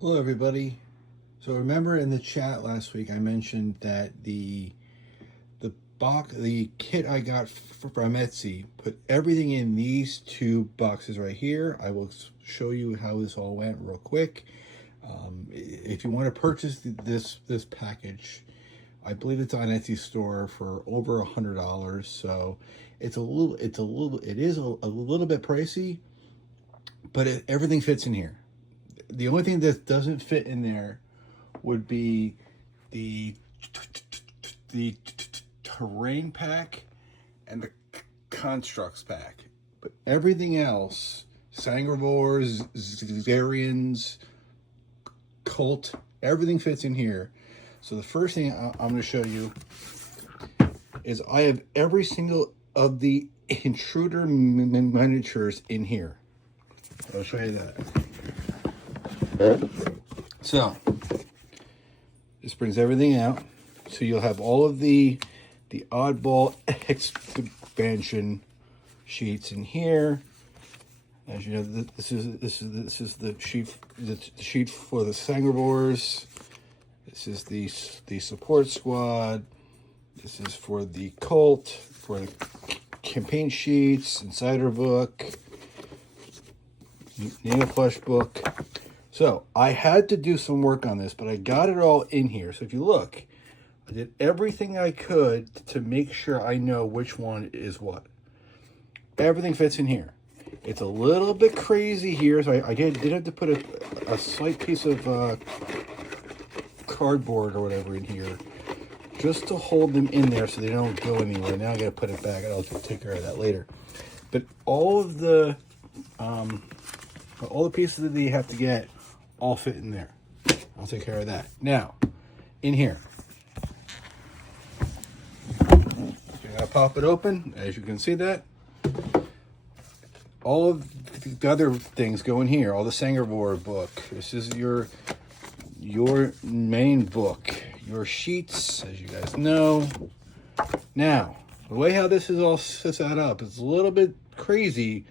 Hello everybody. So remember in the chat last week I mentioned that the kit I got from Etsy put everything in these two boxes right here. I will show you how this all went real quick. If you want to purchase this package, I believe it's on Etsy store for over $100. So it is a little bit pricey, but everything fits in here. The only thing that doesn't fit in there would be the terrain pack and the constructs pack. But everything else, Sangrevores, Xyrians, Cult, everything fits in here. So the first thing I'm going to show you is I have every single of the intruder miniatures in here. I'll show you that. So this brings everything out. So you'll have all of the oddball expansion sheets in here. As you know, this is the sheet for the Sangrevores. This is the support squad. This is for the cult, for the campaign sheets, insider book, NeoFlesh book. So I had to do some work on this, but I got it all in here. So if you look, I did everything I could to make sure I know which one is what. Everything fits in here. It's a little bit crazy here, so I did have to put a slight piece of cardboard or whatever in here just to hold them in there so they don't go anywhere. Now I gotta put it back, and I'll take care of that later. But all the pieces that you have to get all fit in there. I'll take care of that. Now, in here, I gotta pop it open. As you can see that, all of the other things go in here. All the Sangrevore book. This is your main book. Your sheets, as you guys know. Now, the way how this is all set up is a little bit crazy,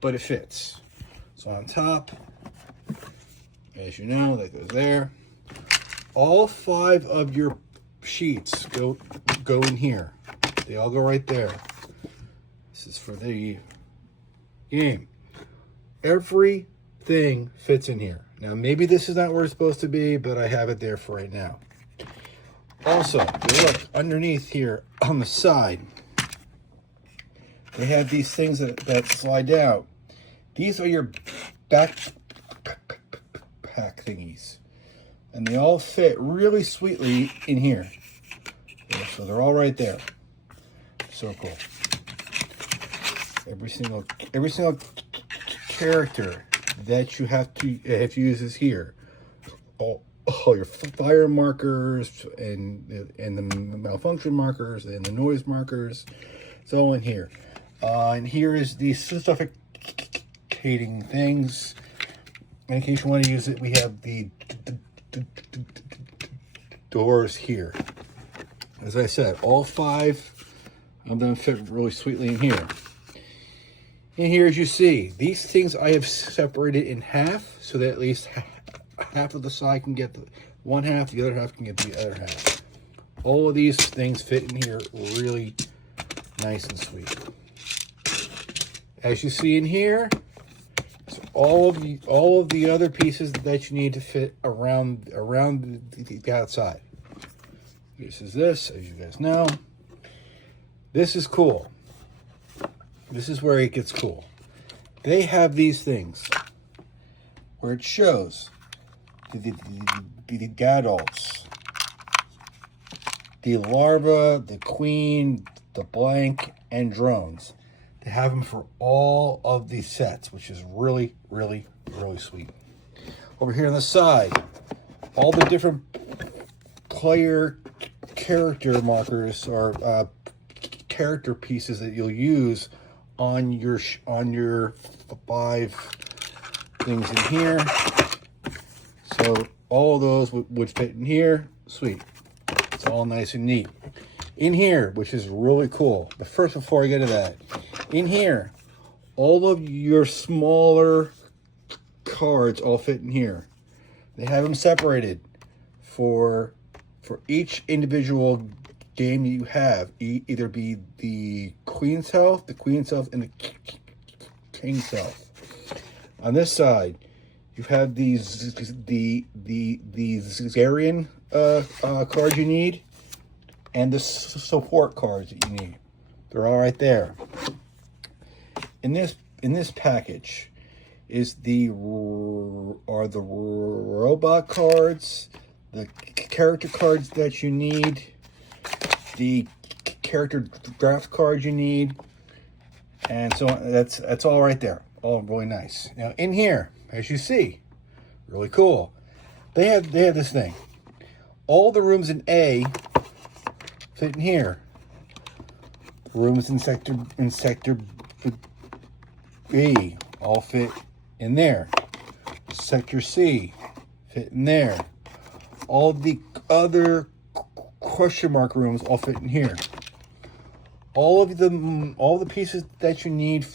but it fits. So on top, as you know, that goes there. All 5 of your sheets go in here. They all go right there. This is for the game. Everything fits in here. Now, maybe this is not where it's supposed to be, but I have it there for right now. Also, if you look underneath here on the side, they have these things that slide down. These are your backpack thingies, and they all fit really sweetly in here. So they're all right there. So cool. Every single character that you have to use is here. All your fire markers and the malfunction markers and the noise markers. It's all in here. And here is the suffocating things. In case you want to use it, we have the doors here. As I said, all 5 of them fit really sweetly in here. And here, as you see, these things I have separated in half so that at least half of the side can get the one half, the other half can get the other half. All of these things fit in here really nice and sweet. As you see in here, so all of the other pieces that you need to fit around the outside. This is this, as you guys know. This is cool. This is where it gets cool. They have these things where it shows the adults, the larva, the queen, the blank, and drones. They have them for all of these sets, which is really, really, really sweet. Over here on the side, all the different player character markers or character pieces that you'll use on your 5 things in here. So all of those would fit in here. Sweet. It's all nice and neat. In here, which is really cool. But first, before I get to that, in here, all of your smaller cards all fit in here. They have them separated for each individual game you have. Either be the Queen's Health, and the King's Health. On this side, you have these the Xyrian cards you need, and the support cards that you need. They're all right there. In this package is the robot cards, the character cards that you need, the character draft cards you need, and so on. That's all right there. All really nice. Now in here, as you see, really cool. They have this thing. All the rooms in A fit in here. Rooms in sector B all fit in there. Sector C fit in there. All the other question mark rooms all fit in here. All the pieces that you need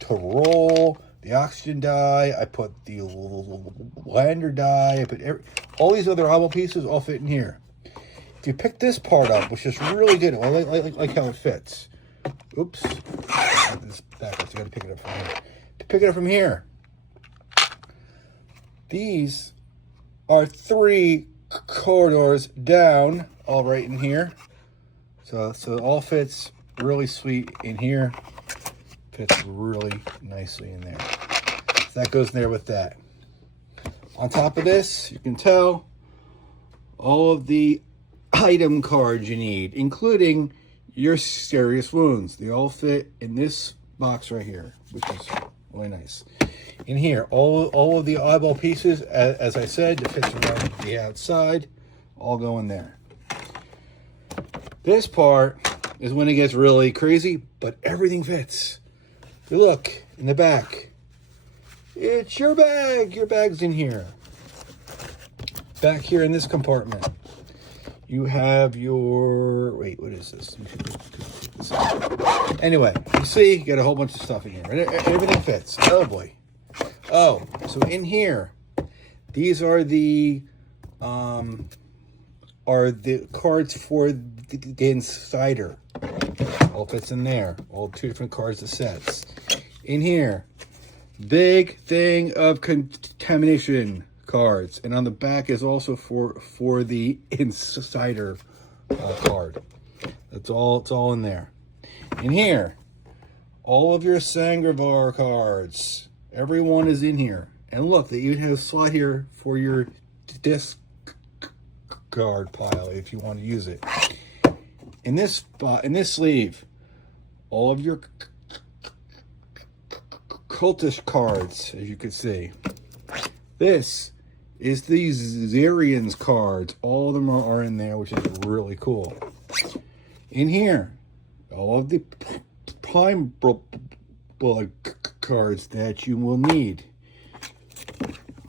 to roll, the oxygen die, I put the lander die, I put all these other eyeball pieces all fit in here. If you pick this part up, which is really good, I like how it fits. Oops. This backwards, I gotta pick it up from here. To pick it up from here, these are 3 corridors down, all right in here. So it all fits really sweet in here. Fits really nicely in there. So that goes in there with that. On top of this, you can tell all of the item cards you need, including your serious wounds. They all fit in this box right here, which is really nice. In here, all of the eyeball pieces, as I said, that fits around the outside, all go in there. This part is when it gets really crazy, but everything fits. You look in the back. It's your bag. Your bag's in here. Back here in this compartment, you have your... Wait, what is this? Anyway, you see, you got a whole bunch of stuff in here. Everything fits. Oh, boy. Oh, so in here, these are the cards for the Insider. All fits in there. All 2 different cards of sets. In here, big thing of contamination cards, and on the back is also for the Insider card. It's all in there. In here, all of your Sangrevore cards. Everyone is in here. And look, they even have a slot here for your discard pile if you want to use it. In this spot, in this sleeve, all of your cultish cards, as you can see. This is the Xyrians cards. All of them are in there, which is really cool. In here, all of the prime blood cards that you will need.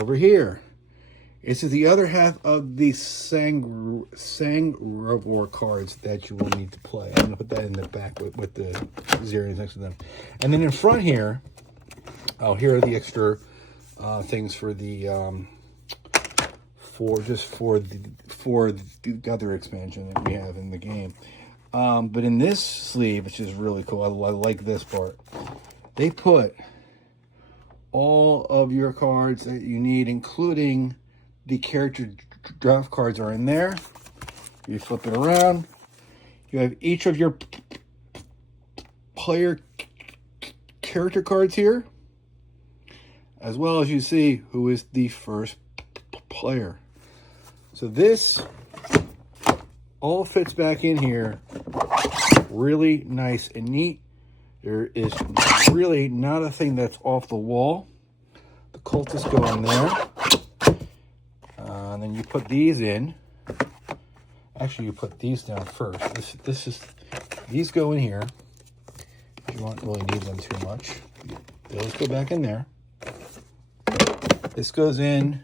Over here, this is the other half of the Sangrevore cards that you will need to play. I'm going to put that in the back with the Xyrians next to them. And then in front here, here are the extra things for the for the other expansion that we have in the game. But in this sleeve, which is really cool, I like this part. They put all of your cards that you need, including the character draft cards, are in there. You flip it around. You have each of your player character cards here, as well as you see who is the first player. So this all fits back in here really nice and neat. There is really not a thing that's off the wall. The cultists go in there. And then you put these in. Actually, you put these down first. These go in here. You won't really need them too much. Those go back in there. This goes in.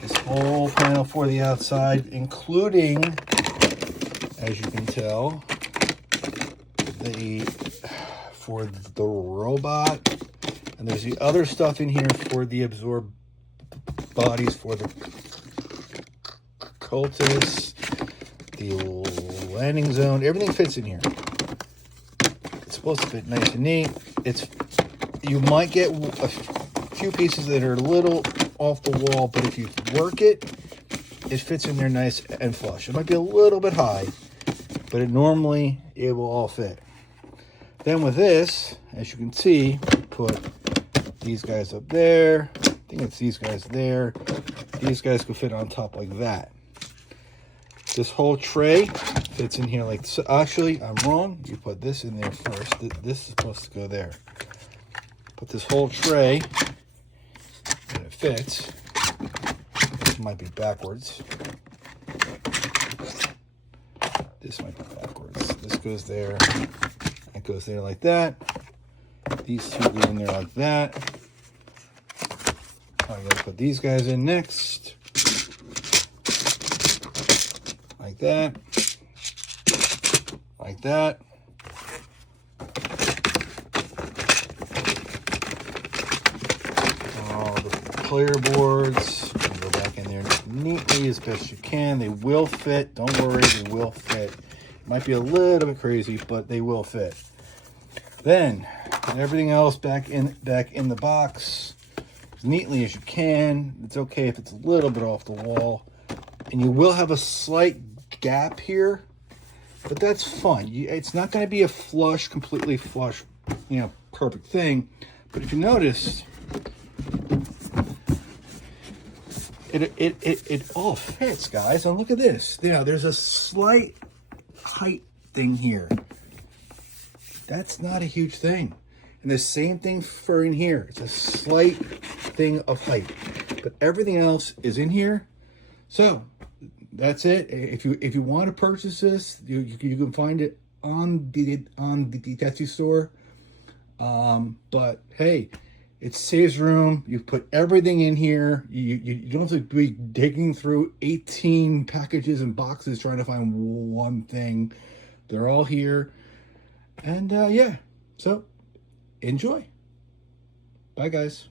This whole panel for the outside, including, as you can tell, for the robot, and there's the other stuff in here for the absorb bodies for the cultists, the landing zone. Everything fits in here. It's supposed to fit nice and neat. You might get a few pieces that are a little off the wall, but if you work it, it fits in there nice and flush. It might be a little bit high, but normally it will all fit. Then with this, as you can see, put these guys up there. I think it's these guys there. These guys could fit on top like that. This whole tray fits in here like so. Actually, I'm wrong. You put this in there first. This is supposed to go there. Put this whole tray, and it fits. This might be backwards. This might be backwards. This goes there. It goes there like that. These two go in there like that. I'm going to put these guys in next. Like that. Like that. All the player boards. Go back in there neatly as best you can. They will fit. Don't worry, they will fit. It might be a little bit crazy, but they will fit. Then put everything else back in the box as neatly as you can. It's okay if it's a little bit off the wall, and you will have a slight gap here, but that's fine. It's not going to be a flush, completely flush, perfect thing. But if you notice, it all fits, guys. And look at this. There's a slight height thing here. That's not a huge thing. And the same thing for in here. It's a slight thing of height, but everything else is in here. So that's it. If you want to purchase this, you can find it on the Etsy store. But hey, it saves room. You put everything in here. You don't have to be digging through 18 packages and boxes trying to find one thing. They're all here. And yeah, so enjoy. Bye, guys.